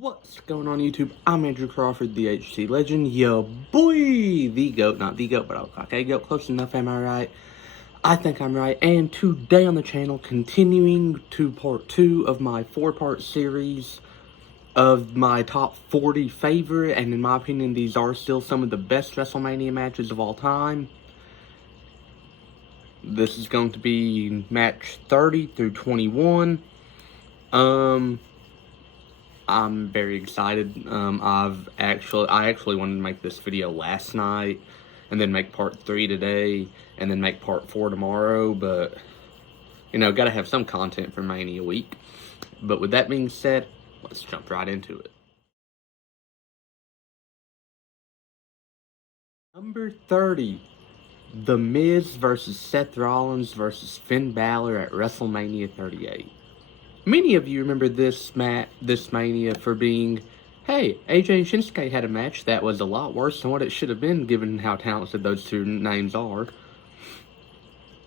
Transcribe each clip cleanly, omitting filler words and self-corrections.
What's going on YouTube? I'm Andrew Crawford, the HC Legend, yo boy, the GOAT, not the GOAT, but I'll clock a GOAT, close enough, am I right? I think I'm right, and today on the channel, continuing to part 2 of my 4-part series of my top 40 favorite, and in my opinion, these are still some of the best WrestleMania matches of all time. This is going to be match 30 through 21. I'm very excited. I actually wanted to make this video last night, and then make part 3 today, and then make part 4 tomorrow, but, you know, gotta have some content for Mania week. But with that being said, let's jump right into it. Number 30, The Miz versus Seth Rollins versus Finn Balor at WrestleMania 38. Many of you remember this Mania for being, hey, AJ and Shinsuke had a match that was a lot worse than what it should have been given how talented those two names are.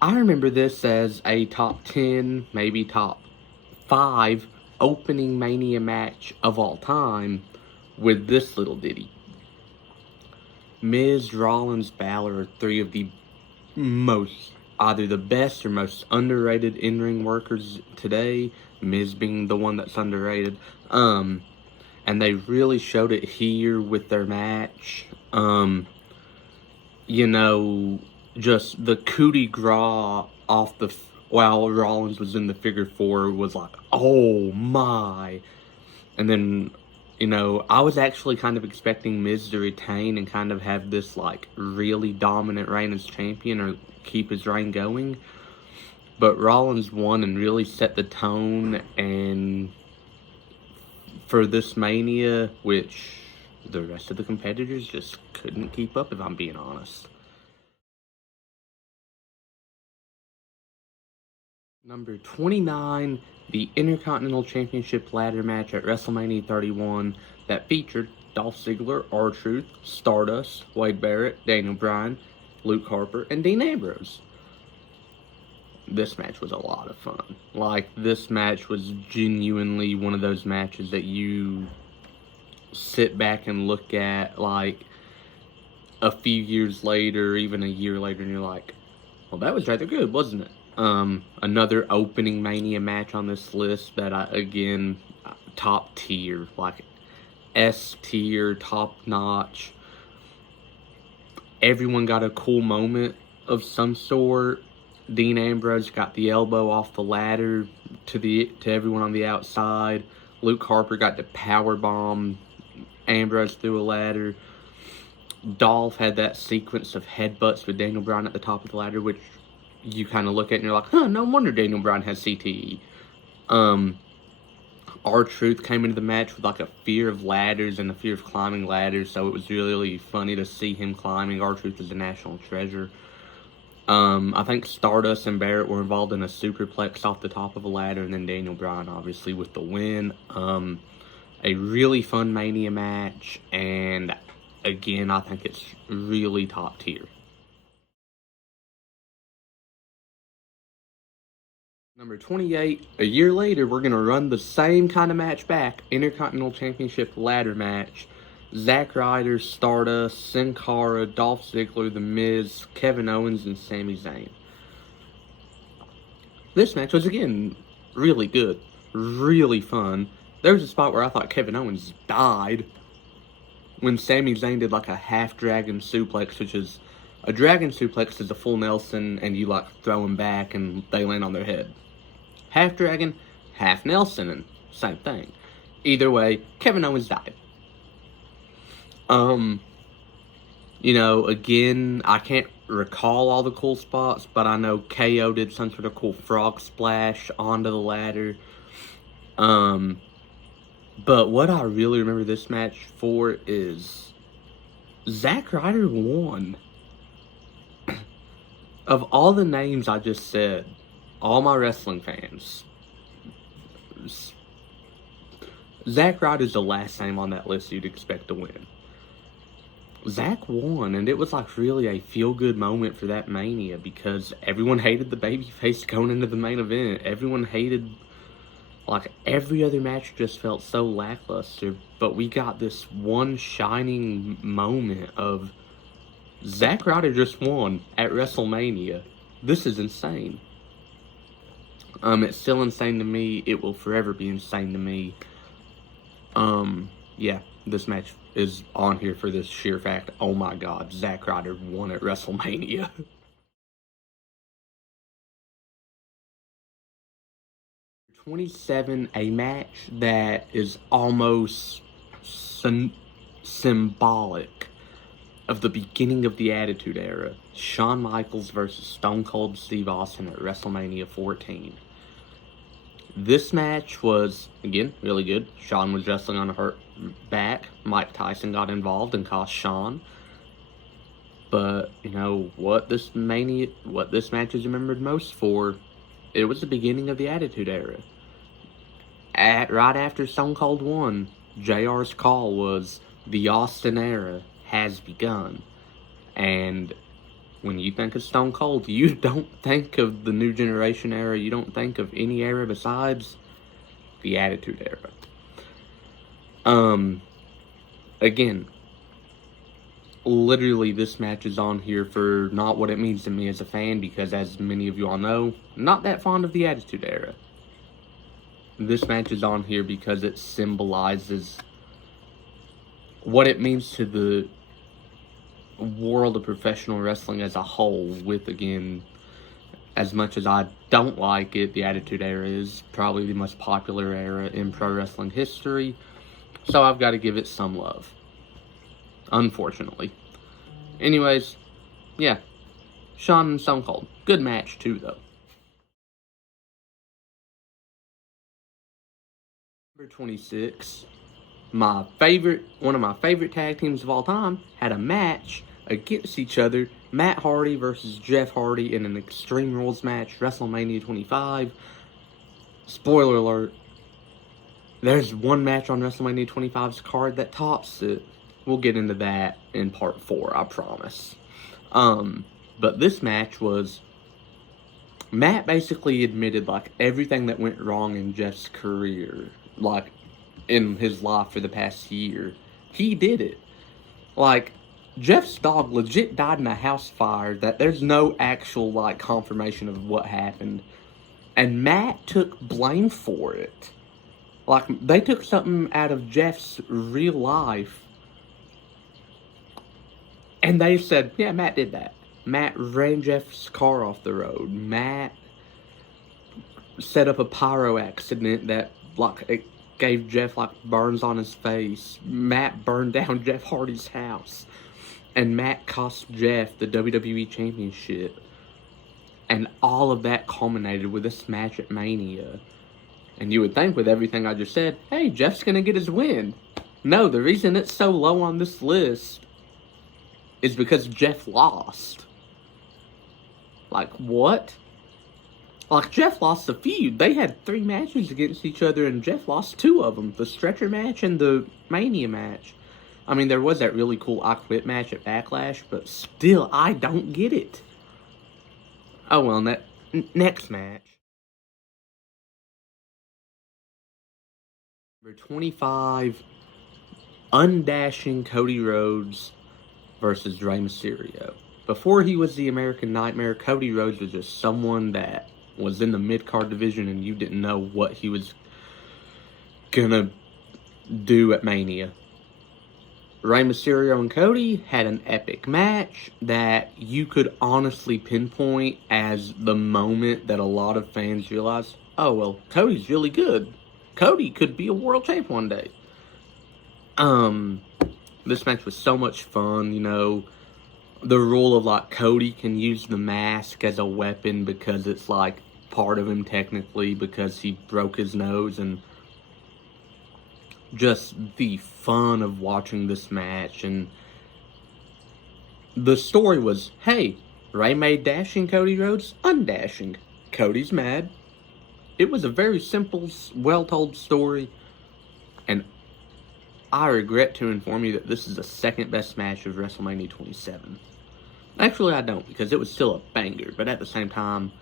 I remember this as a top 10, maybe top 5 opening Mania match of all time with this little ditty. Miz, Rollins, Balor are 3 of the either the best or most underrated in-ring workers today, Miz being the one that's underrated. And they really showed it here with their match. You know, just the coup de grace off the, while Rollins was in the figure 4 was like, oh my. And then, you know, I was actually kind of expecting Miz to retain and kind of have this, like, really dominant reign as champion or keep his reign going. But Rollins won and really set the tone and for this Mania, which the rest of the competitors just couldn't keep up, if I'm being honest. Number 29, the Intercontinental Championship ladder match at WrestleMania 31 that featured Dolph Ziggler, R-Truth, Stardust, Wade Barrett, Daniel Bryan, Luke Harper, and Dean Ambrose. This match was a lot of fun. Like, this match was genuinely one of those matches that you sit back and look at, like, a few years later, even a year later, and you're like, well, that was rather good, wasn't it? Another opening Mania match on this list that again, top tier, like S tier, top notch. Everyone got a cool moment of some sort. Dean Ambrose got the elbow off the ladder to everyone on the outside. Luke Harper got to powerbomb Ambrose through a ladder. Dolph had that sequence of headbutts with Daniel Bryan at the top of the ladder, which you kind of look at and you're like, huh, no wonder Daniel Bryan has CTE. R-Truth came into the match with like a fear of ladders and a fear of climbing ladders, so it was really funny to see him climbing. R-Truth is a national treasure. I think Stardust and Barrett were involved in a superplex off the top of a ladder, and then Daniel Bryan obviously with the win. A really fun Mania match, and again, I think it's really top tier. Number 28, a year later, we're going to run the same kind of match back. Intercontinental Championship ladder match. Zack Ryder, Stardust, Sin Cara, Dolph Ziggler, The Miz, Kevin Owens, and Sami Zayn. This match was, again, really good. Really fun. There was a spot where I thought Kevin Owens died when Sami Zayn did like a half dragon suplex, which is a dragon suplex is a full Nelson, and you like throw them back and they land on their head. Half dragon, half Nelson, and same thing. Either way, Kevin Owens died. You know, again, I can't recall all the cool spots, but I know KO did some sort of cool frog splash onto the ladder. But what I really remember this match for is Zack Ryder won. Of all the names I just said, all my wrestling fans, Zack Ryder's the last name on that list you'd expect to win. Zack won, and it was like really a feel-good moment for that Mania because everyone hated the babyface going into the main event. Everyone hated Like, every other match just felt so lackluster, but we got this one shining moment of Zack Ryder just won at WrestleMania. This is insane. It's still insane to me. It will forever be insane to me. Yeah, this match is on here for this sheer fact. Oh my God, Zack Ryder won at WrestleMania. 27, a match that is almost symbolic of the beginning of the Attitude Era. Shawn Michaels versus Stone Cold Steve Austin at WrestleMania 14. This match was, again, really good. Shawn was wrestling on a hurt back. Mike Tyson got involved and cost Shawn. But, you know, what this match is remembered most for, it was the beginning of the Attitude Era. Right after Stone Cold won, JR's call was, the Austin Era has begun. And when you think of Stone Cold, you don't think of the New Generation Era. You don't think of any era besides the Attitude Era. Again, literally this match is on here for not what it means to me as a fan, because as many of you all know, I'm not that fond of the Attitude Era. This match is on here because it symbolizes what it means to the world of professional wrestling as a whole, with, again, as much as I don't like it, the Attitude Era is probably the most popular era in pro wrestling history, so I've got to give it some love, unfortunately. Anyways, yeah, Shawn and Stone Cold, good match too, though. Number 26, one of my favorite tag teams of all time, had a match against each other. Matt Hardy versus Jeff Hardy in an Extreme Rules match, WrestleMania 25. Spoiler alert, there's one match on WrestleMania 25's card that tops it. We'll get into that in part 4, I promise. But this match was, Matt basically admitted, like, everything that went wrong in Jeff's career, like, in his life for the past year. He did it. Like, Jeff's dog legit died in a house fire that there's no actual, like, confirmation of what happened. And Matt took blame for it. Like, they took something out of Jeff's real life, and they said, yeah, Matt did that. Matt ran Jeff's car off the road. Matt set up a pyro accident that, like, it gave Jeff, like, burns on his face. Matt burned down Jeff Hardy's house. And Matt cost Jeff the WWE Championship. And all of that culminated with this match at Mania. And you would think, with everything I just said, hey, Jeff's gonna get his win. No, the reason it's so low on this list is because Jeff lost. Like, what? Like, Jeff lost a feud. They had 3 matches against each other, and Jeff lost 2 of them. The stretcher match and the Mania match. I mean, there was that really cool I Quit match at Backlash, but still, I don't get it. Oh, well, next match. Number 25, undashing Cody Rhodes versus Rey Mysterio. Before he was the American Nightmare, Cody Rhodes was just someone that was in the mid-card division and you didn't know what he was gonna do at Mania. Rey Mysterio and Cody had an epic match that you could honestly pinpoint as the moment that a lot of fans realized, oh, well, Cody's really good. Cody could be a world champ one day. This match was so much fun, you know. The rule of, like, Cody can use the mask as a weapon because it's, like, part of him technically because he broke his nose, and just the fun of watching this match. And the story was, hey, Rey made dashing Cody Rhodes undashing. Cody's mad. It was a very simple, well-told story, and I regret to inform you that this is the second best match of WrestleMania 27. Actually, I don't, because it was still a banger, but at the same time,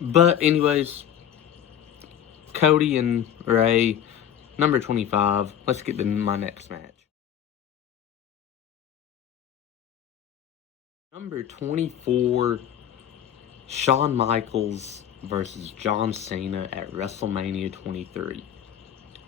But anyways, Cody and Ray, number 25. Let's get to my next match. Number 24, Shawn Michaels versus John Cena at WrestleMania 23.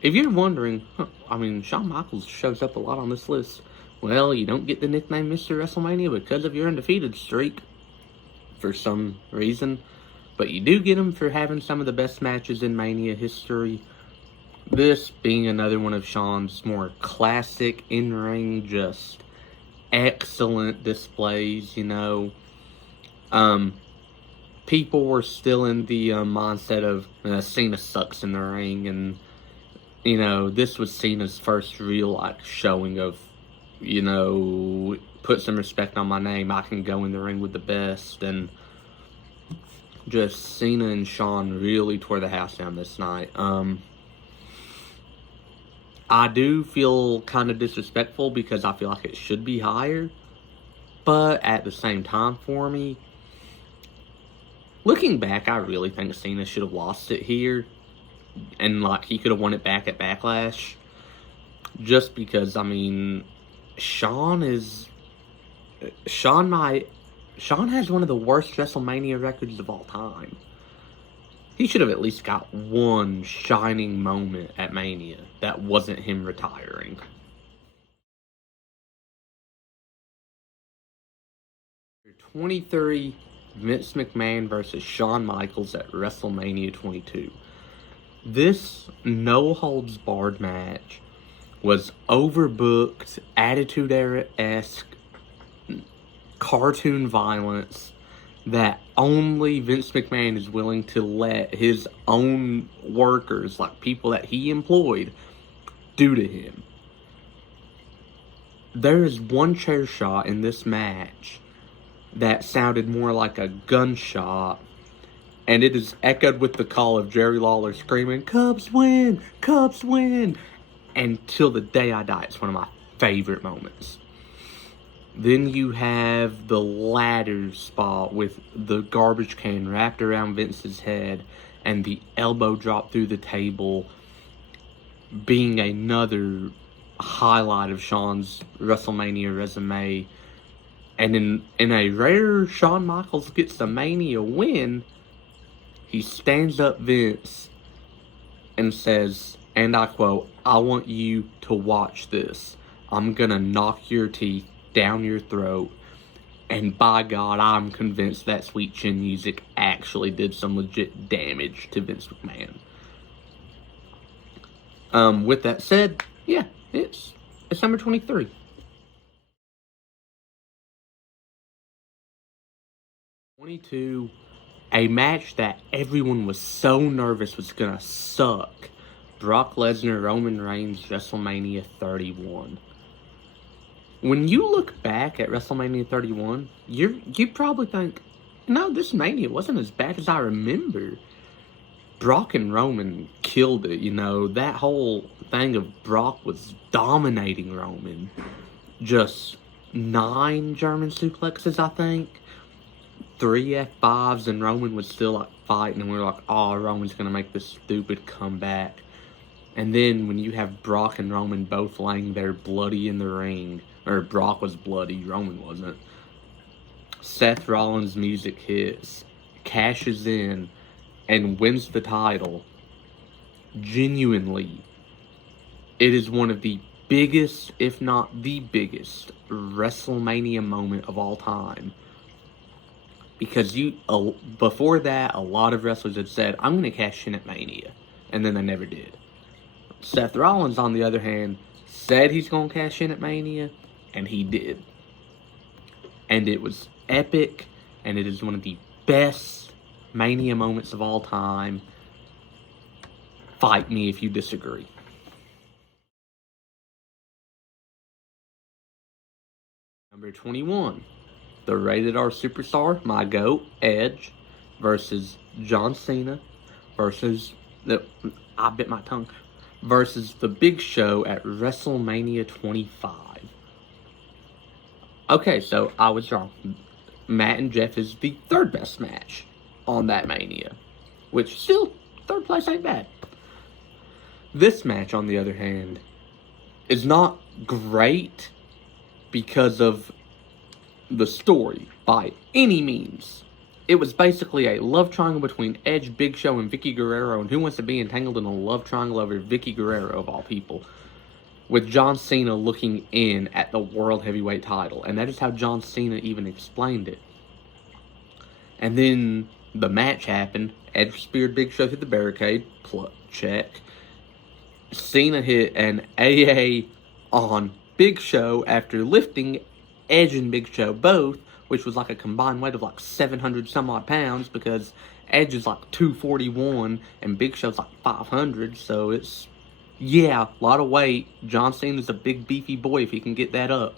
If you're wondering, Shawn Michaels shows up a lot on this list. Well, you don't get the nickname Mr. WrestleMania because of your undefeated streak for some reason. But you do get him for having some of the best matches in Mania history. This being another one of Shawn's more classic in-ring, just excellent displays, People were still in the mindset of Cena sucks in the ring, and this was Cena's first real showing of put some respect on my name. I can go in the ring with the best, and just Cena and Shawn really tore the house down this night. I do feel kind of disrespectful because I feel like it should be higher, but at the same time, for me, looking back, I really think Cena should have lost it here, and he could have won it back at Backlash, just because Shawn has one of the worst WrestleMania records of all time. He should have at least got one shining moment at Mania that wasn't him retiring. Number 23, Vince McMahon versus Shawn Michaels at WrestleMania 22. This no-holds-barred match was overbooked, Attitude Era-esque, cartoon violence that only Vince McMahon is willing to let his own workers, people that he employed, do to him. There is one chair shot in this match that sounded more like a gunshot, and it is echoed with the call of Jerry Lawler screaming, "Cubs win! Cubs win!" And till the day I die, it's one of my favorite moments. Then you have the ladder spot with the garbage can wrapped around Vince's head and the elbow drop through the table being another highlight of Shawn's WrestleMania resume. And in a rare Shawn Michaels gets the Mania win, he stands up Vince and says, and I quote, "I want you to watch this. I'm gonna knock your teeth down your throat, and by God, I'm convinced that Sweet Chin Music actually did some legit damage to Vince McMahon." With that said, yeah, it's number 23. A match that everyone was so nervous was gonna suck. Brock Lesnar, Roman Reigns, WrestleMania 31. When you look back at WrestleMania 31, you probably think, no, this Mania wasn't as bad as I remember. Brock and Roman killed it, that whole thing of Brock was dominating Roman. Just 9 German suplexes, I think. 3 F5s, and Roman was still fighting, and we were like, oh, Roman's gonna make this stupid comeback. And then when you have Brock and Roman both laying there bloody in the ring, or Brock was bloody, Roman wasn't, Seth Rollins' music hits, cashes in, and wins the title. Genuinely, it is one of the biggest, if not the biggest, WrestleMania moment of all time. Because before that, a lot of wrestlers had said, I'm going to cash in at Mania. And then they never did. Seth Rollins, on the other hand, said he's going to cash in at Mania, and he did. And it was epic, and it is one of the best Mania moments of all time. Fight me if you disagree. Number 21. The Rated R Superstar, my GOAT, Edge, versus John Cena, versus versus The Big Show at WrestleMania 25. Okay, so I was wrong. Matt and Jeff is the third best match. on that Mania, which still, third place ain't bad. This match, on the other hand, is not great because of the story by any means. It was basically a love triangle between Edge, Big Show, and Vicky Guerrero, and who wants to be entangled in a love triangle over Vicky Guerrero, of all people, with John Cena looking in at the World Heavyweight title, and that is how John Cena even explained it. And then the match happened. Edge speared Big Show through the barricade, check. Cena hit an AA on Big Show after lifting Edge and Big Show both, which was like a combined weight of like 700 some odd pounds, because Edge is like 241 and Big Show's like 500, so it's, yeah, a lot of weight. John Cena's a big beefy boy if he can get that up.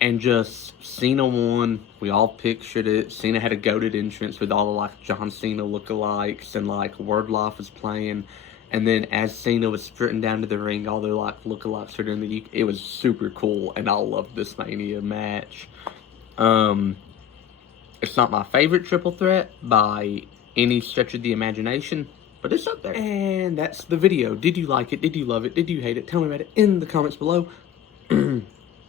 And just, Cena won. We all pictured it. Cena had a goated entrance with all the like John Cena lookalikes, and like Word Life was playing. And then as Cena was sprinting down to the ring, all their like lookalikes were doing the. It was super cool, and I loved this Mania match. It's not my favorite triple threat by any stretch of the imagination, but it's up there. And that's the video. Did you like it? Did you love it? Did you hate it? Tell me about it in the comments below.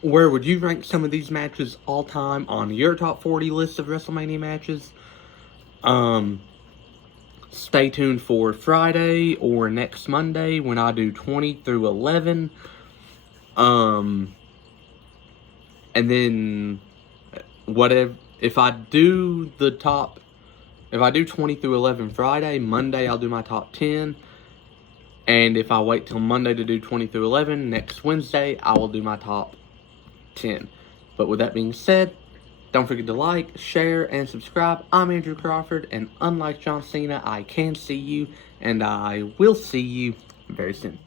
Where would you rank some of these matches all time on your top 40 list of WrestleMania matches? Stay tuned for Friday or next Monday when I do 20 through 11. And then whatever, if I do 20 through 11 Friday, Monday I'll do my top 10. And if I wait till Monday to do 20 through 11, next Wednesday I will do my top 10. But with that being said, don't forget to like, share, and subscribe. I'm Andrew Crawford, and unlike John Cena, I can see you, and I will see you very soon.